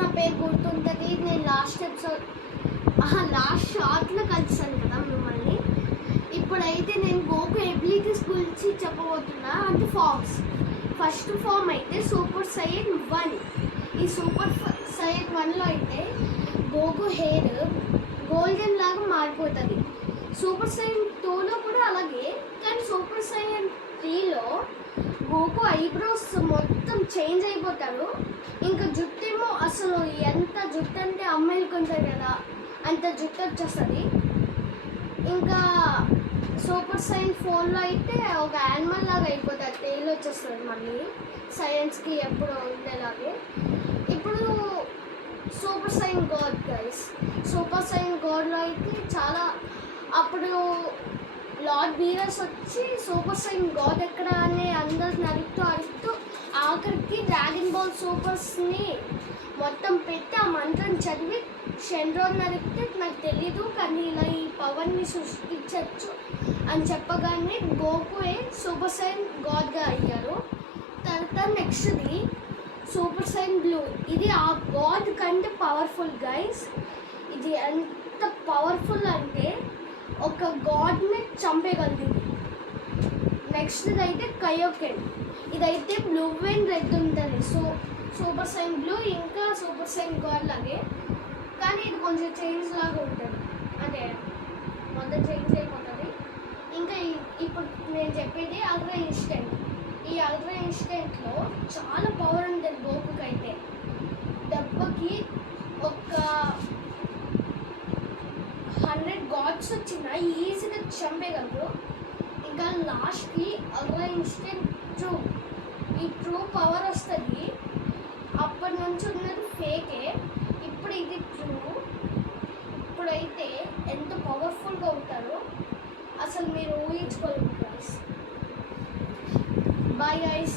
నా పేరు గుర్తుంటుంది. నేను లాస్ట్ షార్ట్లో కలిసాను కదా మిమ్మల్ని. ఇప్పుడైతే నేను గోకు ఎబిలిటీస్ గురించి చెప్పబోతున్నా. అంటే ఫార్మ్స్. ఫస్ట్ ఫామ్ అయితే సూపర్ సైయన్ 1. ఈ సూపర్ సైయన్ 1లో అయితే గోకు హెయిర్ గోల్డెన్ లాగా మారిపోతుంది. సూపర్ సైయన్ 2లో కూడా అలాగే. కానీ సూపర్ సైయన్ 3లో గోకు ఐబ్రోస్ మొత్తం చేంజ్ అయిపోతారు. ఇంకా జుట్టు ఏమో అసలు ఎంత జుట్టు అంటే అమ్మాయిలకు ఉంటుంది కదా, అంత జుట్టు వచ్చేస్తుంది. ఇంకా సూపర్ సైన్ 4లో అయితే ఒక యానిమల్ లాగా అయిపోతుంది, తేలు వచ్చేస్తుంది మళ్ళీ సైన్స్కి ఎప్పుడు ఉండేలాగే. ఇప్పుడు సూపర్ సైన్ గాడ్ గైస్. సూపర్ సైన్ గాడ్లో అయితే చాలా అప్పుడు లార్డ్ వీరస్ వచ్చి సూపర్ సైన్ గాడ్ ఎక్కడ అని అందరు అడుగుతూ ఆఖరికి డ్రాగన్ బాల్ సూపర్స్ని మొత్తం పెట్టి ఆ మంత్రం చదివి షెన్రోన్ అడిగితే నాకు తెలీదు కానీ ఇలా ఈ పవర్ని సృష్టించవచ్చు అని చెప్పగానే గోకుయే సూపర్ సైన్ గాడ్గా అయ్యారు. తర్వాత నెక్స్ట్ది సూపర్ సైన్ బ్లూ. ఇది ఆ గాడ్ కంటే పవర్ఫుల్ గైస్. ఇది ఎంత పవర్ఫుల్ అంటే ఒక గాడ్ని చంపేయగలిగింది. నెక్స్ట్ది అయితే కయోకెన్. ఇదైతే బ్లూ అండ్ రెడ్ ఉంటుంది. సూపర్ సైన్ బ్లూ ఇంకా సూపర్ సైన్ గాడ్ లాగే, కానీ ఇది కొంచెం చేంజ్ లాగా ఉంటుంది. అంటే మొత్తం చేంజ్ అయిపోతుంది. ఇంకా ఇప్పుడు నేను చెప్పేది అల్ట్రా ఇన్స్టెంట్. ఈ అల్ట్రా ఇన్స్టెంట్లో చాలా పవర్ ఉంటుంది గోకుకి. అయితే దెబ్బకి ఒక 100 గాడ్స్ వచ్చినా ఈజీగా చంపేయగలరు. ఇంకా లాస్ట్కి అల్ట్రా ఇన్స్టెంట్ ట్రూ. ఈ ట్రూ పవర్ వస్తుంది. అప్పటి నుంచి ఉన్నది ఫేకే, ఇప్పుడు ఇది ట్రూ. ఇప్పుడైతే ఎంత పవర్ఫుల్గా ఉంటారో అసలు మీరు ఊహించుకోలేరు గైస్. Bye guys.